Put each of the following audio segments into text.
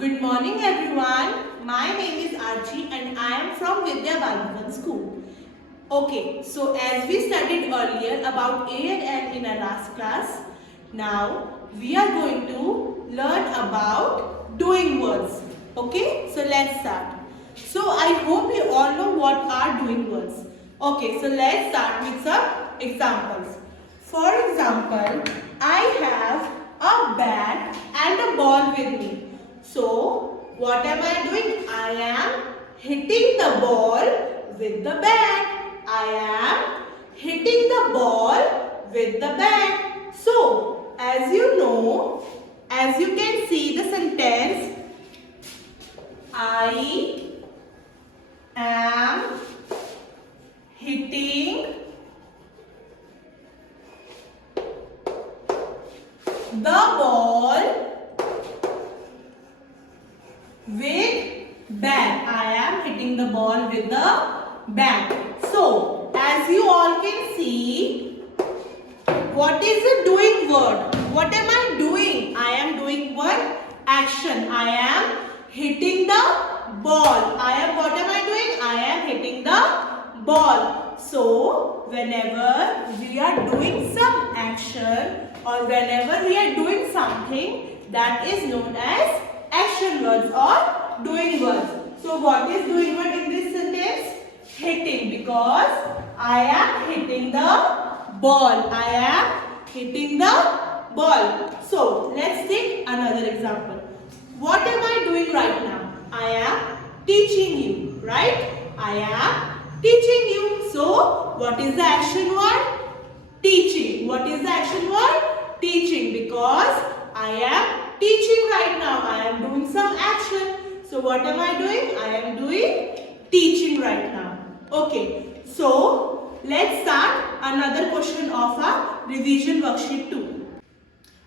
Good morning everyone. My name is Archie and I am from Vidya Bal Bhavan School. Okay, so as we studied earlier about A and N in our last class, now we are going to learn about doing words. Okay, so let's start. So I hope you all know what are doing words. Okay, so let's start with some examples. For example, I have a bat and a ball with me. So, what am I doing? I am hitting the ball with the bat. I am hitting the ball with the bat. So, as you know, as you can see the sentence, I am hitting the ball with bat. I am hitting the ball with the bat. So, as you all can see, what is the doing word? What am I doing? I am doing one action. I am hitting the ball. What am I doing? I am hitting the ball. So, whenever we are doing some action or whenever we are doing something, that is known as action words or doing words. So what is doing word in this sentence? Hitting, because I am hitting the ball. I am hitting the ball. So let's take another example. What am I doing right now? I am teaching you, right? I am teaching you. So what is the action word? Teaching. What is the action word? Teaching, because I am teaching right now. I am doing some action. So what am I doing? I am doing teaching right now. Okay. So let's start another question of our revision worksheet 2.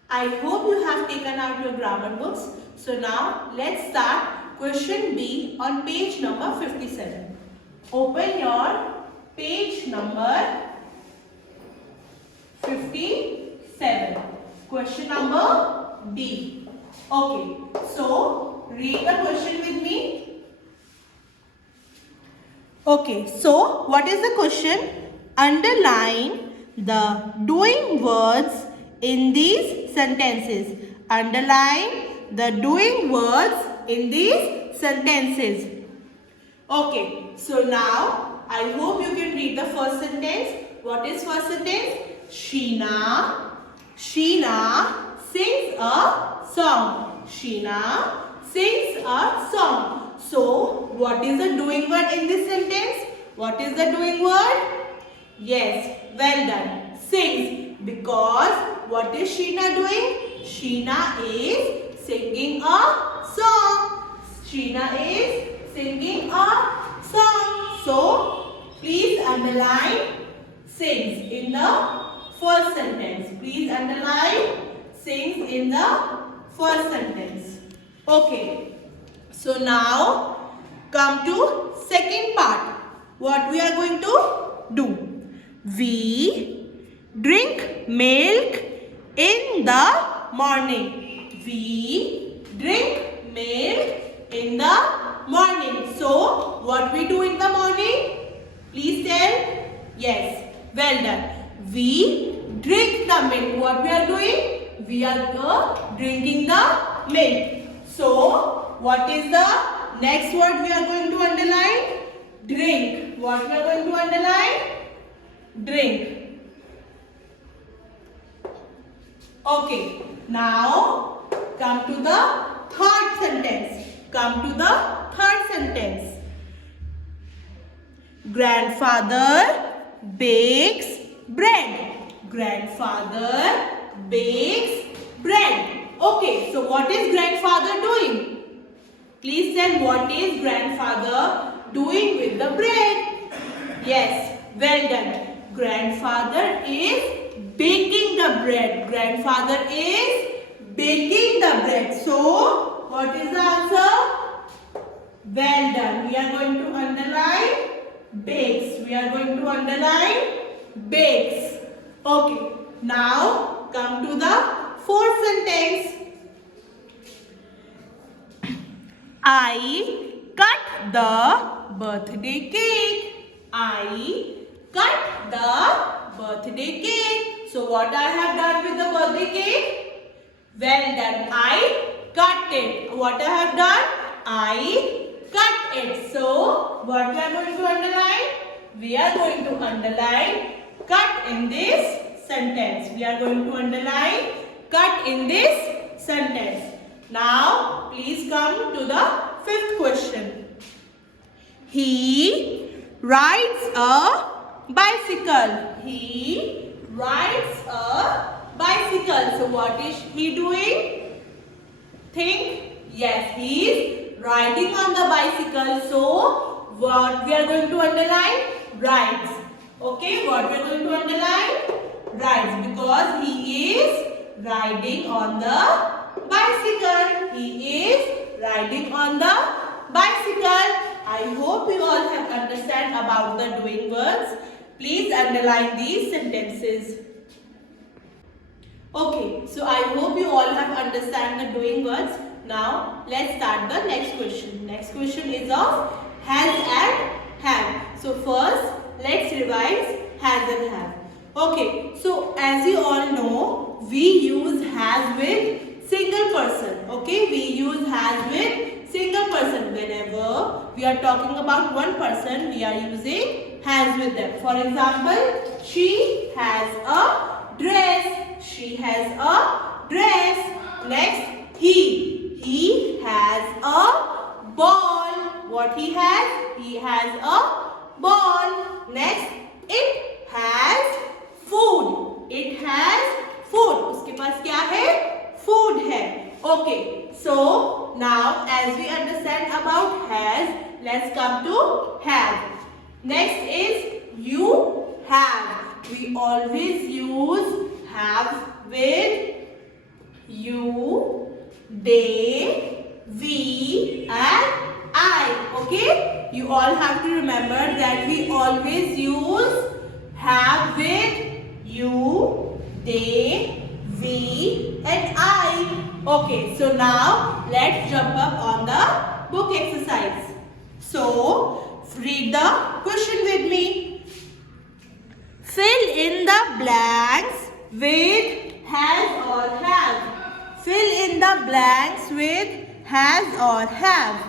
I hope you have taken out your grammar books. So now let's start question B on page number 57. Open your page number 57. Question number B. Okay, so read the question with me. Okay, so what is the question? Underline the doing words in these sentences. Underline the doing words in these sentences. Okay, so now I hope you can read the first sentence. What is first sentence? Sheena sings a song. Sheena sings a song. So, what is the doing word in this sentence? What is the doing word? Yes, well done. Sings. Because what is Sheena doing? Sheena is singing a song. Sheena is singing a song. So, please underline sings in the first sentence. Please underline sings in the first sentence. Okay. So now come to second part. What we are going to do? We drink milk in the morning. We drink milk in the morning. So what we do in the morning? Please tell. Yes. Well done. We drink the milk. What we are doing? We are drinking the milk. So, what is the next word we are going to underline? Drink. What we are going to underline? Drink. Okay. Now, come to the third sentence. Come to the third sentence. Grandfather bakes bread. Grandfather bakes bread. Okay, so what is grandfather doing? Please tell, what is grandfather doing with the bread? Yes, well done. Grandfather is baking the bread. Grandfather is baking the bread. So, what is the answer? Well done. We are going to underline bakes. We are going to underline bakes. Okay. Now come to the fourth sentence. I cut the birthday cake. I cut the birthday cake. So what I have done with the birthday cake? Well done. I cut it. What I have done? I cut it. So what we are going to underline? We are going to underline cut in this sentence. We are going to underline cut in this sentence. Now, please come to the fifth question. He rides a bicycle. He rides a bicycle. So, what is he doing? Think. Yes, he is riding on the bicycle. So, what we are going to underline? Rides. Okay, what we are going to underline? Rides. Because he is riding on the bicycle. He is riding on the bicycle. I hope you all have understand about the doing words. Please underline these sentences. Okay, so I hope you all have understand the doing words. Now let's start the next question. Next question is of has and have. So first let's revise has and have. Okay, so as you all know, we use has with single person. Okay, we use has with single person. Whenever we are talking about one person, we are using has with them. For example, she has a dress. She has a dress. Next, he has a ball. What he has? He has a ball. Next, it has food. It has food. उसके पास क्या है? Food है. Okay. So now, as we understand about has, let's come to have. Next is you have. We always use have with you, they, we and I. Okay? You all have to remember that we always use have with you, they, we and I. Okay, so now let's jump up on the book exercise. So, read the question with me. Fill in the blanks with has or have. Fill in the blanks with has or have.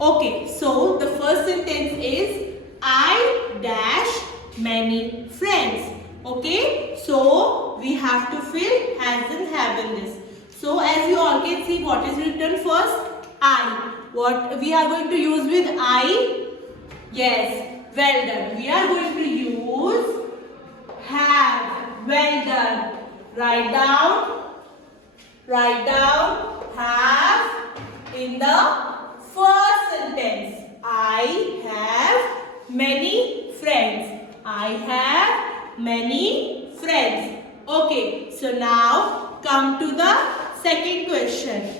Okay, so the first sentence is I dash many friends. Okay, so we have to fill has and have in this. So as you all can see, what is written first? I. What we are going to use with I? Yes, well done. We are going to use have. Well done. Write down have in the first sentence. I have many friends. I have many friends. Okay, so now come to the second question.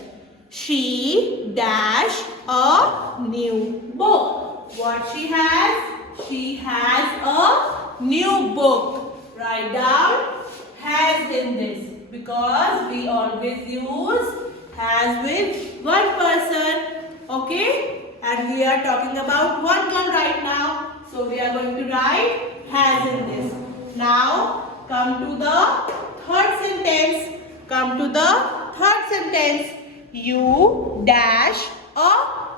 She dash a new book. What she has? She has a new book. Write down has in this because we always use has with one person. Okay? And we are talking about one girl right now. So we are going to write has in this. Now come to the third sentence. You dash a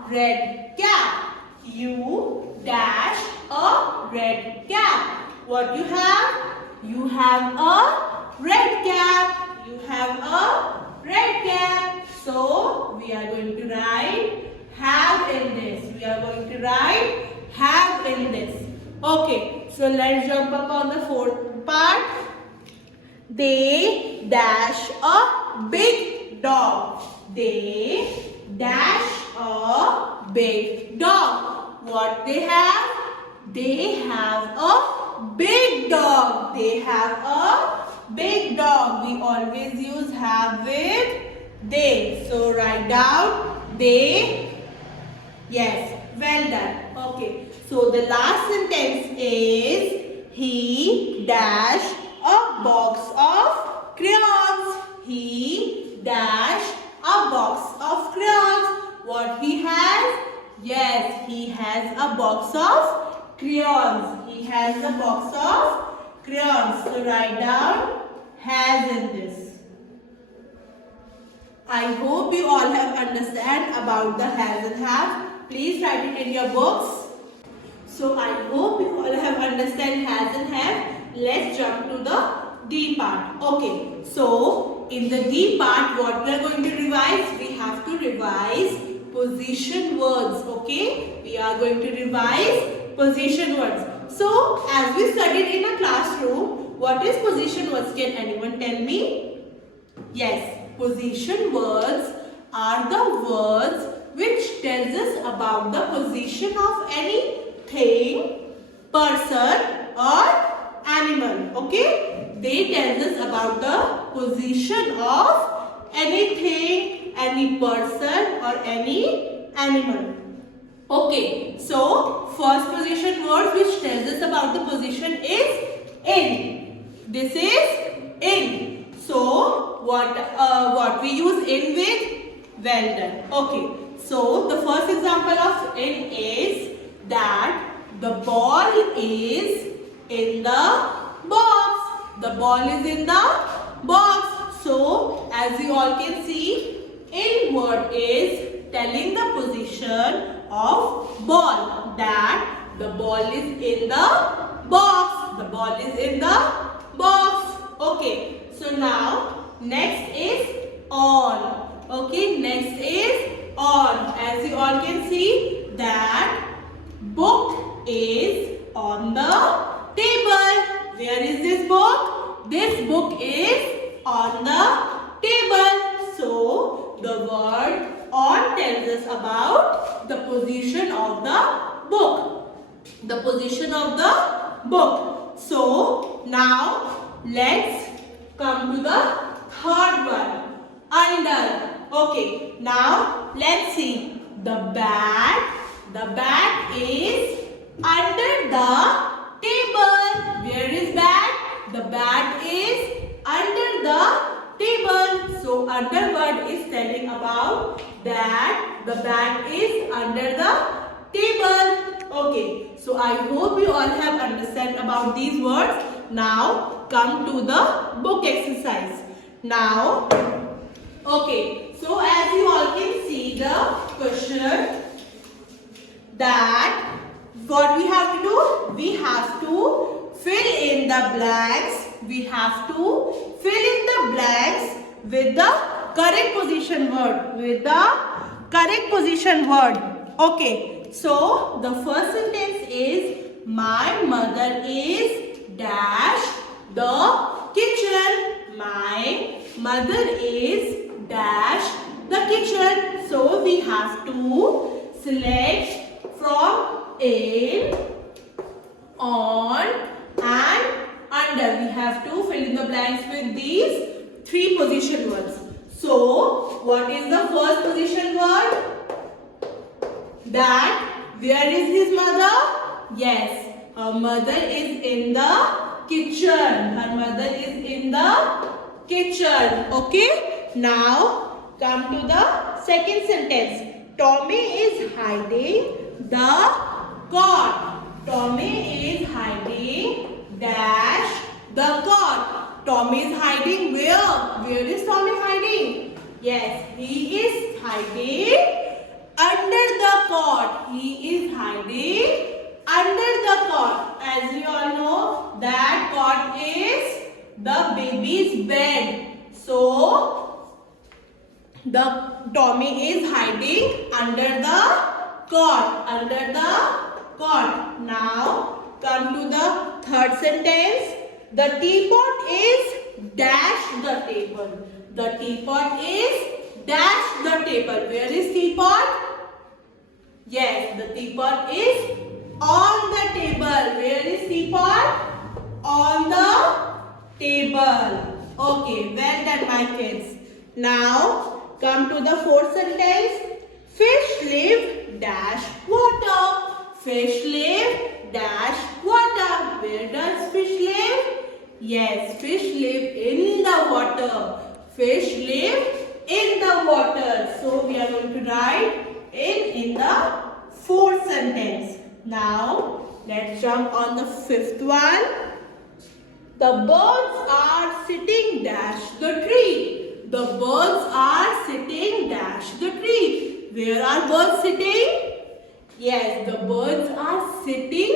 red cap. You dash a red cap. What you have? You have a red cap. You have a red cap. So we are going to write have in this. We are going to write have in this. Okay, so let's jump up on the fourth part. They dash a big dog. They dash a big dog. What they have? They have a big dog. They have a big dog. We always use have with they. So write down they. Yes, well done. Okay. So the last sentence is he dash a box of crayons. He dash a box of crayons. What he has? Yes, he has a box of crayons. He has a box of crayons. So write down has in this. I hope you all have understand about the has and have. Please write it in your books. So I hope you all have understand has and have. Let's jump to the D part. Okay. So in the D part, what we are going to revise? We have to revise position words. Okay. We are going to revise position words. So as we studied in a classroom, what is position words? Can anyone tell me? Yes. Position words are the words which tells us about the position of anything, person or animal. Okay, they tell us about the position of anything, any person or any animal. Okay, so first position word which tells us about the position is in. This is in. So what we use in with? Well done. Okay. So the first example of in is that the ball is in the box. The ball is in the box. So as you all can see, in word is telling the position of ball. That the ball is in the box. The ball is in the box. Okay. So now next is on. Okay, next is on. As you all can see that book is on the table. Where is this book? This book is on the table. So the word on tells us about the position of the book. The position of the book. So now let's come to the third one, under. Okay, now let's see. The bat is under the table. Where is bat? The bat is under the table. So under word is telling about that the bat is under the table. Okay, so I hope you all have understand about these words. Now come to the book exercise. Now, okay, so as you all can see the question, that what we have to do? We have to fill in the blanks. We have to fill in the blanks with the correct position word. With the correct position word. Okay, so the first sentence is my mother is dash the kitchen. My mother is dash the kitchen. So we have to select from in, on and under. We have to fill in the blanks with these three position words. So what is the first position word? That where is his mother? Yes, her mother is in the kitchen. Her mother is in the kitchen. Okay. Now come to the second sentence. Tommy is hiding the cot. Tommy is hiding dash the cot. Tommy is hiding where? Where is Tommy hiding? Yes, he is hiding under the cot. He is hiding under the cot. As we all know, that cot is the baby's bed. So the Tommy is hiding under the cot. Under the cot. Now come to the third sentence. The teapot is dash the table. The teapot is dash the table. Where is teapot? Yes, the teapot is on the table. Where is teapot? On the table. Okay, well done my kids. Now come to the fourth sentence. Fish live dash water. Fish live dash water. Where does fish live? Yes, fish live in the water. Fish live in the water. So we are going to write in the fourth sentence. Now, let's jump on the fifth one. The birds are sitting dash the tree. The birds are sitting dash the tree. Where are birds sitting? Yes, the birds are sitting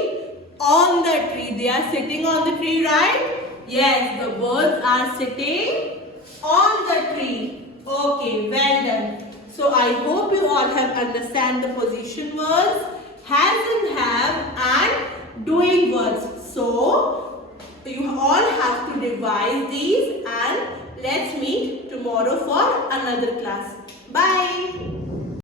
on the tree. They are sitting on the tree, right? Yes, the birds are sitting on the tree. Okay, well done. So I hope you all have understand the position words, has and have, and doing words. So you all have to revise these, and let's meet tomorrow for another class. Bye.